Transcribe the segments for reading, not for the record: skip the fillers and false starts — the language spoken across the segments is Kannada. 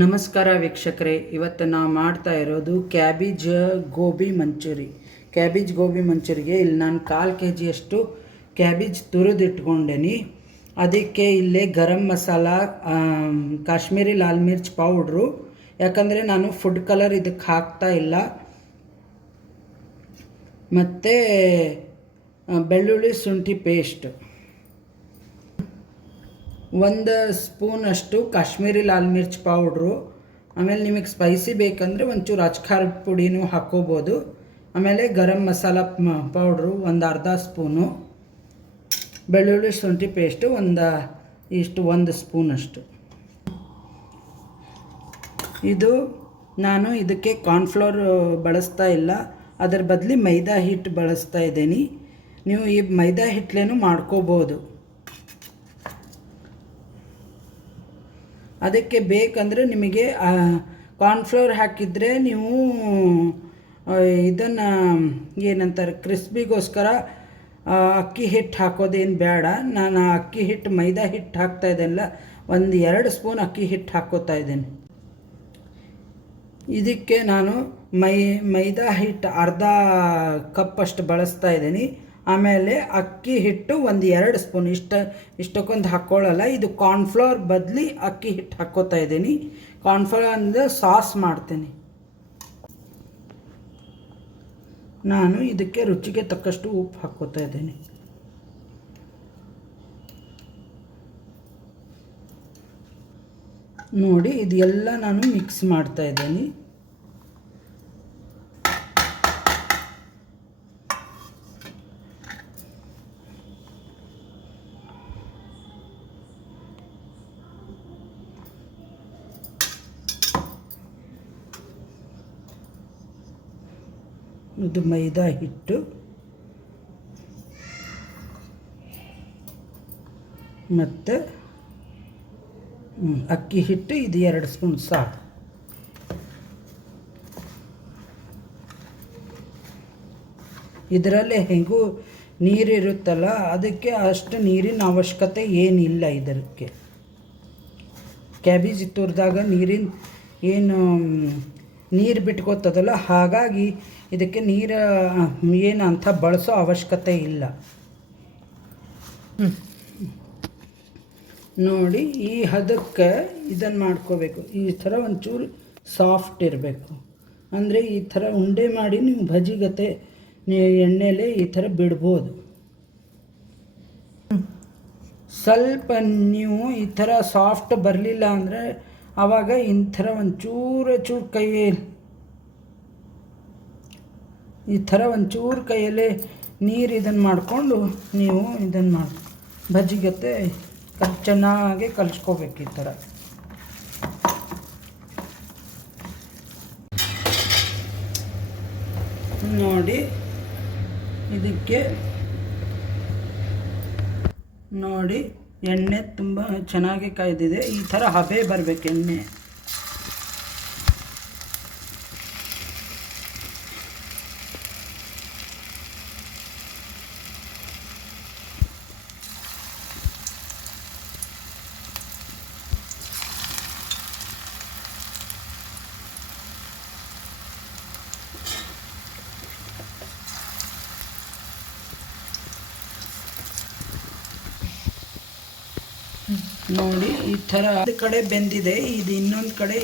ನಮಸ್ಕಾರ ವೀಕ್ಷಕರೇ, ಇವತ್ತು ನಾವು ಮಾಡ್ತಾ ಇರೋದು ಕ್ಯಾಬೇಜ್ ಗೋಬಿ ಮಂಚೂರಿ. ಕ್ಯಾಬೇಜ್ ಗೋಬಿ ಮಂಚೂರಿಗೆ ಇಲ್ಲಿ ನಾನು 1/4 kg ಕ್ಯಾಬೇಜ್ ತುರಿದಿಟ್ಕೊಂಡೇನಿ. ಅದಕ್ಕೆ ಇಲ್ಲೇ ಗರಂ ಮಸಾಲ, ಕಾಶ್ಮೀರಿ ಲಾಲ್ ಮಿರ್ಚ್ ಪೌಡ್ರು, ಯಾಕಂದರೆ ನಾನು ಫುಡ್ ಕಲರ್ ಇದಕ್ಕೆ ಹಾಕ್ತಾ ಇಲ್ಲ, ಮತ್ತು ಬೆಳ್ಳುಳ್ಳಿ ಶುಂಠಿ ಪೇಸ್ಟ್, 1 ಸ್ಪೂನಷ್ಟು ಕಾಶ್ಮೀರಿ ಲಾಲ್ ಮಿರ್ಚ್ ಪೌಡ್ರು. ಆಮೇಲೆ ನಿಮಗೆ ಸ್ಪೈಸಿ ಬೇಕಂದರೆ ಒಂಚೂರು ಅಚ್ಕಾರದ ಪುಡಿನೂ ಹಾಕ್ಕೋಬೋದು. ಆಮೇಲೆ ಗರಂ ಮಸಾಲ ಪೌಡ್ರು 1/2 ಸ್ಪೂನು, ಬೆಳ್ಳುಳ್ಳಿ ಶುಂಠಿ ಪೇಸ್ಟು 1 ಸ್ಪೂನಷ್ಟು. ಇದು ನಾನು ಇದಕ್ಕೆ ಕಾರ್ನ್ಫ್ಲೋರ್ ಬಳಸ್ತಾ ಇಲ್ಲ, ಅದರ ಬದಲು ಮೈದಾ ಹಿಟ್ಟು ಬಳಸ್ತಾ ಇದ್ದೀನಿ. ನೀವು ಈ ಮೈದಾ ಹಿಟ್ಟಲೇನೂ ಮಾಡ್ಕೋಬೋದು. ಅದಕ್ಕೆ ಬೇಕಂದರೆ ನಿಮಗೆ ಕಾರ್ನ್ಫ್ಲೋರ್ ಹಾಕಿದರೆ ನೀವು ಇದನ್ನು ಏನಂತಾರೆ, ಕ್ರಿಸ್ಪಿಗೋಸ್ಕರ ಅಕ್ಕಿ ಹಿಟ್ಟು ಹಾಕೋದೇನು ಬೇಡ. ನಾನು ಅಕ್ಕಿ ಹಿಟ್ಟು ಮೈದಾ ಹಿಟ್ಟು ಹಾಕ್ತಾ ಇದ್ದೇನಲ್ಲ, 1-2 ಸ್ಪೂನ್ ಅಕ್ಕಿ ಹಿಟ್ಟು ಹಾಕ್ಕೋತಾ ಇದ್ದೇನೆ. ಇದಕ್ಕೆ ನಾನು ಮೈದಾ ಹಿಟ್ಟು ಅರ್ಧ ಕಪ್ ಅಷ್ಟು ಬಳಸ್ತಾ ಇದ್ದೀನಿ. ಆಮೇಲೆ ಅಕ್ಕಿ ಹಿಟ್ಟು 1-2 ಸ್ಪೂನ್, ಇಷ್ಟಕ್ಕೊಂದು ಹಾಕ್ಕೊಳ್ಳಲ್ಲ. ಇದು ಕಾರ್ನ್ಫ್ಲೋರ್ ಬದಲಿ ಅಕ್ಕಿ ಹಿಟ್ಟು ಹಾಕ್ಕೋತಾ ಇದ್ದೀನಿ. ಕಾರ್ನ್ಫ್ಲೋರ್ ಅಂದರೆ ಸಾಸ್ ಮಾಡ್ತೀನಿ ನಾನು. ಇದಕ್ಕೆ ರುಚಿಗೆ ತಕ್ಕಷ್ಟು ಉಪ್ಪು ಹಾಕ್ಕೋತಾ ಇದ್ದೀನಿ. ನೋಡಿ, ಇದೆಲ್ಲ ನಾನು ಮಿಕ್ಸ್ ಮಾಡ್ತಾ ಇದ್ದೀನಿ. ಇದು ಮೈದಾ ಹಿಟ್ಟು ಮತ್ತು ಅಕ್ಕಿ ಹಿಟ್ಟು, ಇದು 2 ಸ್ಪೂನ್ ಸಾಕು. ಇದರಲ್ಲಿ ಹೇಗೂ ನೀರಿರುತ್ತಲ್ಲ, ಅದಕ್ಕೆ ಅಷ್ಟು ನೀರಿನ ಅವಶ್ಯಕತೆ ಏನಿಲ್ಲ. ಇದಕ್ಕೆ ಕ್ಯಾಬೇಜ್ ತುರಿದಾಗ ನೀರು ಬಿಟ್ಕೋತದಲ್ಲ, ಹಾಗಾಗಿ ಇದಕ್ಕೆ ನೀರು ಏನಂತ ಬಳಸೋ ಅವಶ್ಯಕತೆ ಇಲ್ಲ. ನೋಡಿ, ಈ ಹದಕ್ಕೆ ಇದನ್ನು ಮಾಡ್ಕೋಬೇಕು. ಈ ಥರ ಒಂಚೂರು ಸಾಫ್ಟ್ ಇರಬೇಕು. ಅಂದರೆ ಈ ಥರ ಉಂಡೆ ಮಾಡಿ ನೀವು ಭಜಿಗತೆ ಎಣ್ಣೆಲೆ ಈ ಥರ ಬಿಡ್ಬೋದು. ಸ್ವಲ್ಪ ನೀವು ಈ ಥರ ಸಾಫ್ಟ್ ಬರಲಿಲ್ಲ ಅಂದರೆ ಆವಾಗ ಇಂಥರ ಚೂರು ಕೈಯಲ್ಲಿ ಈ ಥರ ಒಂಚೂರು ಕೈಯಲ್ಲೇ ನೀರು ಇದನ್ನು ಮಾಡಿಕೊಂಡು ನೀವು ಇದನ್ನು ಮಾಡಿ ಭಜಿಗತ್ತೆ ಚೆನ್ನಾಗಿ ಕಲಿಸ್ಕೋಬೇಕು. ಈ ಥರ ನೋಡಿ, ಇದಕ್ಕೆ ನೋಡಿ ಎಣ್ಣೆ ತುಂಬ ಚೆನ್ನಾಗಿ ಕಾಯ್ದಿದೆ. ಈ ಥರ ಹಬೆ ಬರಬೇಕು ಎಣ್ಣೆ. ನೋಡಿ, ಈ ಥರ ಒಂದು ಕಡೆ ಬೆಂದಿದೆ, ಇದು ಇನ್ನೊಂದು ಕಡೆ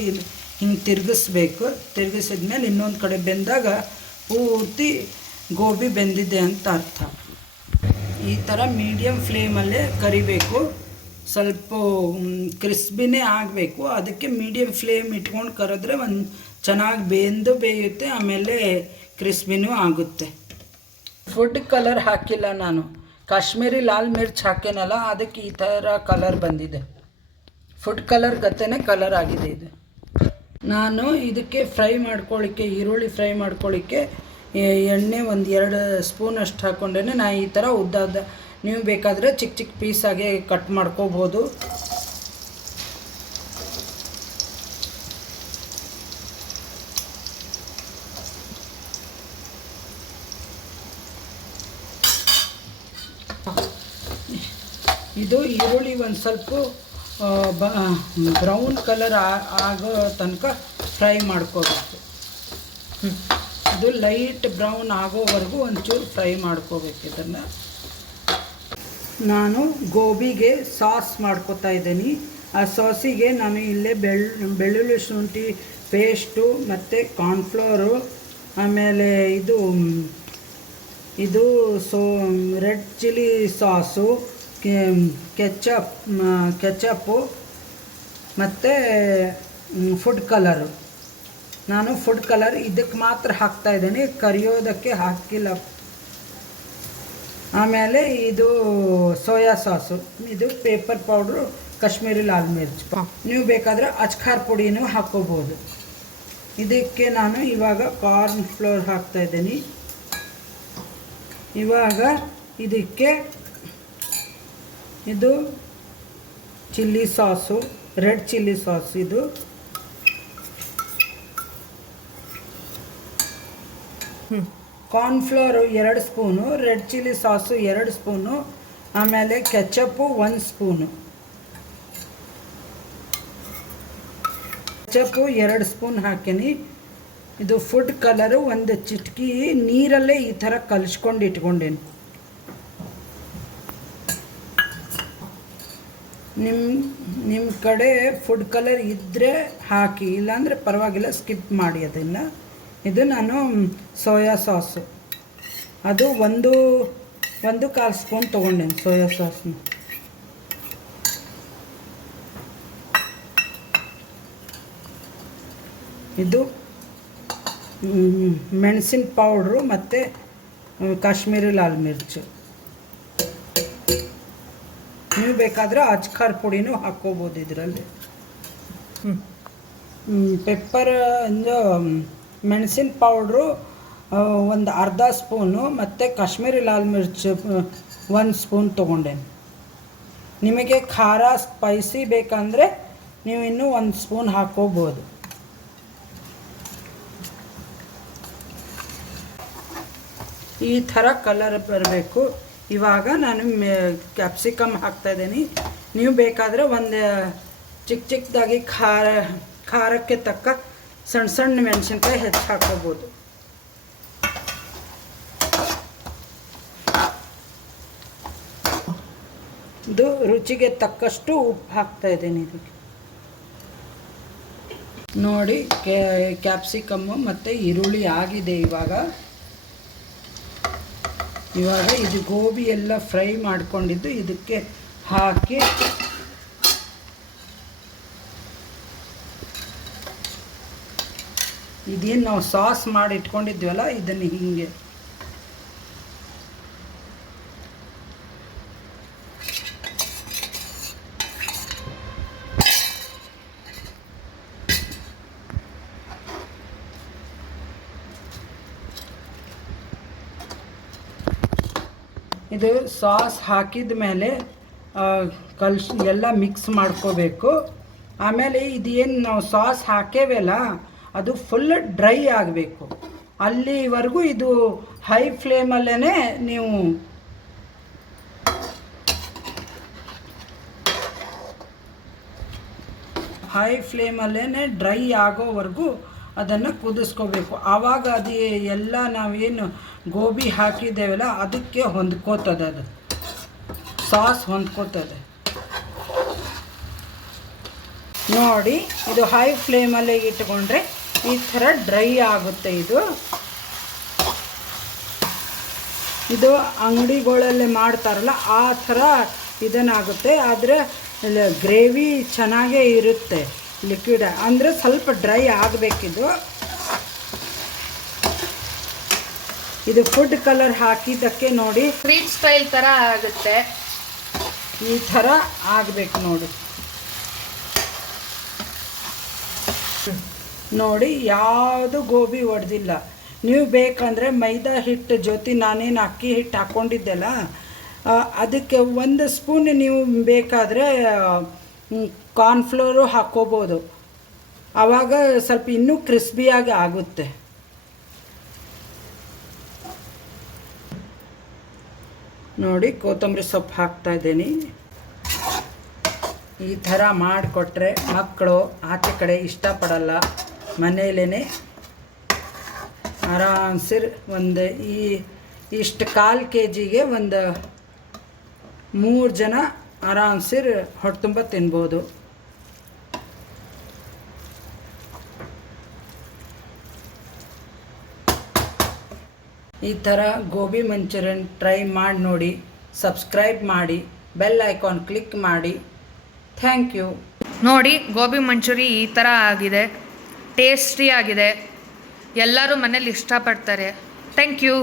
ಹಿಂಗೆ ತಿರುಗಿಸ್ಬೇಕು. ತಿರುಗಿಸಿದ್ಮೇಲೆ ಇನ್ನೊಂದು ಕಡೆ ಬೆಂದಾಗ ಪೂರ್ತಿ ಗೋಬಿ ಬೆಂದಿದೆ ಅಂತ ಅರ್ಥ. ಈ ಥರ ಮೀಡಿಯಮ್ ಫ್ಲೇಮಲ್ಲೇ ಕರಿಬೇಕು. ಸ್ವಲ್ಪ ಕ್ರಿಸ್ಪಿನೇ ಆಗಬೇಕು. ಅದಕ್ಕೆ ಮೀಡಿಯಮ್ ಫ್ಲೇಮ್ ಇಟ್ಕೊಂಡು ಕರೆದ್ರೆ ಚೆನ್ನಾಗಿ ಬೇಯುತ್ತೆ. ಆಮೇಲೆ ಕ್ರಿಸ್ಪಿನೂ ಆಗುತ್ತೆ. ಫುಡ್ ಕಲರ್ ಹಾಕಿಲ್ಲ ನಾನು, ಕಾಶ್ಮೀರಿ ಲಾಲ್ ಮಿರ್ಚ್ ಹಾಕೇನಲ್ಲ, ಅದಕ್ಕೆ ಈ ಥರ ಕಲರ್ ಬಂದಿದೆ. ಫುಡ್ ಕಲರ್ ಗತೆನೇ ಕಲರ್ ಆಗಿದೆ ಇದು. ನಾನು ಇದಕ್ಕೆ ಫ್ರೈ ಮಾಡ್ಕೊಳ್ಳಿಕ್ಕೆ, ಈರುಳ್ಳಿ ಫ್ರೈ ಮಾಡ್ಕೊಳ್ಳಿಕ್ಕೆ ಎಣ್ಣೆ 1-2 ಸ್ಪೂನಷ್ಟು ಹಾಕ್ಕೊಂಡೇ ನಾನು ಈ ಥರ ಉದ್ದ ನೀವು ಬೇಕಾದರೆ ಚಿಕ್ಕ ಪೀಸಾಗೆ ಕಟ್ ಮಾಡ್ಕೋಬೋದು. ಇದು ಈರುಳ್ಳಿ ಒಂದು ಸ್ವಲ್ಪ ಬ್ರೌನ್ ಕಲರ್ ಆಗೋ ತನಕ ಫ್ರೈ ಮಾಡ್ಕೋಬೇಕು. ಇದು ಲೈಟ್ ಬ್ರೌನ್ ಆಗೋವರೆಗೂ ಒಂಚೂರು ಫ್ರೈ ಮಾಡ್ಕೋಬೇಕು. ಇದನ್ನು ನಾನು ಗೋಬಿಗೆ ಸಾಸ್ ಮಾಡ್ಕೋತಾ ಇದ್ದೀನಿ. ಆ ಸಾಸಿಗೆ ನಾನು ಇಲ್ಲೇ ಬೆಳ್ಳುಳ್ಳಿ ಶುಂಠಿ ಪೇಸ್ಟು ಮತ್ತು ಕಾರ್ನ್ಫ್ಲೋರು, ಆಮೇಲೆ ಇದು ರೆಡ್ ಚಿಲ್ಲಿ ಸಾಸು, ಕೆಚಪ್ಪು ಮತ್ತು ಫುಡ್ ಕಲರು. ನಾನು ಫುಡ್ ಕಲರ್ ಇದಕ್ಕೆ ಮಾತ್ರ ಹಾಕ್ತಾಯಿದ್ದೀನಿ, ಕರಿಯೋದಕ್ಕೆ ಹಾಕಿಲ್ಲ. ಆಮೇಲೆ ಇದು ಸೋಯಾ ಸಾಸು, ಇದು ಪೇಪರ್ ಪೌಡ್ರು, ಕಾಶ್ಮೀರಿ ಲಾಲ್ ಮಿರ್ಚ್. ನೀವು ಬೇಕಾದರೆ ಅಚ್ಕಾರ್ ಪುಡಿನೂ ಹಾಕ್ಕೋಬೋದು. ಇದಕ್ಕೆ ನಾನು ಇವಾಗ ಕಾರ್ನ್ ಫ್ಲೋರ್ ಹಾಕ್ತಾಯಿದ್ದೀನಿ. ಇವಾಗ ಇದಕ್ಕೆ ಇದು chilli sauce, red chilli sauce, ಇದು cornflour 2 spoon, red chilli sauce 2 spoon, ಆಮೇಲೆ ಕೆಚಪ್ಪು 1 ಸ್ಪೂನು. ಕೆಚಪ್ಪು 2 ಸ್ಪೂನ್ ಹಾಕೀನಿ. ಇದು ಫುಡ್ ಕಲರು 1 ಚಿಟಕಿ ನೀರಲ್ಲೇ ಈ ಥರ ಕಲಿಸ್ಕೊಂಡು ಇಟ್ಕೊಂಡೇನಿ. ನಿಮ್ಮ ಕಡೆ ಫುಡ್ ಕಲರ್ ಇದ್ದರೆ ಹಾಕಿ, ಇಲ್ಲಾಂದರೆ ಪರವಾಗಿಲ್ಲ, ಸ್ಕಿಪ್ ಮಾಡಿ ಅದನ್ನು. ಇದು ನಾನು ಸೋಯಾ ಸಾಸು, ಅದು 1.25 ಸ್ಪೂನ್ ತೊಗೊಂಡೇನೆ ಸೋಯಾ ಸಾಸ್ನ. ಇದು ಮೆಣಸಿನ ಪೌಡ್ರು ಮತ್ತು ಕಾಶ್ಮೀರಿ ಲಾಲ್ ಮಿರ್ಚು. ನೀವು ಬೇಕಾದರೆ ಅಚ್ಕಾರ್ ಪುಡಿನೂ ಹಾಕ್ಕೋಬೋದು ಇದರಲ್ಲಿ. ಪೆಪ್ಪರ್ ಮೆಣಸಿನ ಪೌಡ್ರು 1/2 ಸ್ಪೂನು ಮತ್ತು ಕಾಶ್ಮೀರಿ ಲಾಲ್ ಮಿರ್ಚ್ 1 ಸ್ಪೂನ್ ತೊಗೊಂಡೇನೆ. ನಿಮಗೆ ಖಾರ ಸ್ಪೈಸಿ ಬೇಕಂದರೆ ನೀವು ಇನ್ನೂ 1 ಸ್ಪೂನ್ ಹಾಕ್ಕೋಬೋದು. ಈ ಥರ ಕಲರ್ ಬರಬೇಕು. ಇವಾಗ ನಾನು ಕ್ಯಾಪ್ಸಿಕಮ್ ಹಾಕ್ತಾಯಿದ್ದೀನಿ. ನೀವು ಬೇಕಾದರೆ ಒಂದು ಚಿಕ್ಕದಾಗಿ ಖಾರಕ್ಕೆ ತಕ್ಕ ಸಣ್ಣ ಮೆಣಸಿನ್ಕಾಯಿ ಹೆಚ್ಚು ಹಾಕ್ಕೋಬೋದು. ಇದು ರುಚಿಗೆ ತಕ್ಕಷ್ಟು ಉಪ್ಪು ಹಾಕ್ತಾಯಿದ್ದೀನಿ ಇದಕ್ಕೆ. ನೋಡಿ, ಕ್ಯಾಪ್ಸಿಕಮ್ಮು ಮತ್ತು ಈರುಳ್ಳಿ ಆಗಿದೆ. ಇವಾಗ ಇದು ಗೋಬಿ ಎಲ್ಲ ಫ್ರೈ ಮಾಡ್ಕೊಂಡಿದ್ದು ಇದಕ್ಕೆ ಹಾಕಿ ಇದೇನು ನಾವು ಸಾಸ್ ಮಾಡಿ ಇಟ್ಕೊಂಡಿದ್ವಲ್ಲ ಇದನ್ನು ಹೀಗೆ ಇದು ಸಾಸ್ ಹಾಕಿದ ಮೇಲೆ ಎಲ್ಲ ಮಿಕ್ಸ್ ಮಾಡ್ಕೋಬೇಕು. ಆಮೇಲೆ ಇದೇನು ನಾವು ಸಾಸ್ ಹಾಕೇವಲ್ಲ ಅದು ಫುಲ್ ಡ್ರೈ ಆಗಬೇಕು. ಅಲ್ಲಿವರೆಗೂ ಇದು ಹೈ ಫ್ಲೇಮಲ್ಲೇ ನೀವು ಡ್ರೈ ಆಗೋವರೆಗೂ ಅದನ್ನು ಕುದಿಸ್ಕೋಬೇಕು. ಆವಾಗ ಅದು ಎಲ್ಲ ನಾವೇನು ಗೋಬಿ ಹಾಕಿದ್ದೇವಲ್ಲ ಅದಕ್ಕೆ ಹೊಂದ್ಕೋತದೆ, ಅದು ಸಾಸ್ ಹೊಂದ್ಕೋತದೆ. ನೋಡಿ, ಇದು ಹೈ ಫ್ಲೇಮಲ್ಲೇ ಇಟ್ಕೊಂಡ್ರೆ ಈ ಥರ ಡ್ರೈ ಆಗುತ್ತೆ. ಇದು ಅಂಗಡಿಗಳಲ್ಲೇ ಮಾಡ್ತಾರಲ್ಲ ಆ ಥರ ಇದನ್ನಾಗುತ್ತೆ. ಆದರೆ ಗ್ರೇವಿ ಚೆನ್ನಾಗೇ ಇರುತ್ತೆ. ಲಿಕ್ವಿಡ್ ಅಂದರೆ ಸ್ವಲ್ಪ ಡ್ರೈ ಆಗಬೇಕಿದು. ಇದು ಫುಡ್ ಕಲರ್ ಹಾಕಿದ್ದಕ್ಕೆ ನೋಡಿ ಸ್ಟ್ರೀಟ್ ಸ್ಟೈಲ್ ಥರ ಆಗುತ್ತೆ. ಈ ಥರ ಆಗಬೇಕು ನೋಡಿ. ನೋಡಿ, ಯಾವುದು ಗೋಬಿ ಒಡೆದಿಲ್ಲ. ನೀವು ಬೇಕಂದರೆ ಮೈದಾ ಹಿಟ್ಟು ಜೊತೆ ನಾನೇನು ಅಕ್ಕಿ ಹಿಟ್ಟು ಹಾಕ್ಕೊಂಡಿದ್ದೆಲ್ಲ ಅದಕ್ಕೆ 1 ಸ್ಪೂನ್ ನೀವು ಬೇಕಾದರೆ ಕಾರ್ನ್ಫ್ಲೋರು ಹಾಕ್ಕೋಬೋದು. ಆವಾಗ ಸ್ವಲ್ಪ ಇನ್ನೂ ಕ್ರಿಸ್ಪಿಯಾಗಿ ಆಗುತ್ತೆ. ನೋಡಿ, ಕೊತ್ತಂಬರಿ ಸೊಪ್ಪು ಹಾಕ್ತಾಯಿದ್ದೀನಿ. ಈ ಥರ ಮಾಡಿಕೊಟ್ರೆ ಮಕ್ಕಳು ಆಚೆ ಕಡೆ ಇಷ್ಟಪಡಲ್ಲ. ಮನೇಲೇ ಆರಾಮ್ಸಿರ್ ಒಂದು ಇಷ್ಟು 1/4 kgಗೆ ಒಂದು 3 ಜನ ಆರಾಮ್ಸಿರ್ ಹೊಟ್ಟೆ ತುಂಬ ತಿನ್ಬೋದು. ಈ ಥರ ಗೋಬಿ ಮಂಚೂರಿಯನ್ ಟ್ರೈ ಮಾಡಿ ನೋಡಿ. ಸಬ್ಸ್ಕ್ರೈಬ್ ಮಾಡಿ, ಬೆಲ್ ಐಕಾನ್ ಕ್ಲಿಕ್ ಮಾಡಿ. Thank you. ನೋಡಿ, ಗೋಬಿ ಮಂಚೂರಿ ಈ ಥರ ಆಗಿದೆ, ಟೇಸ್ಟಿ ಆಗಿದೆ. ಎಲ್ಲರೂ ಮನೇಲಿ ಇಷ್ಟಪಡ್ತಾರೆ. Thank you.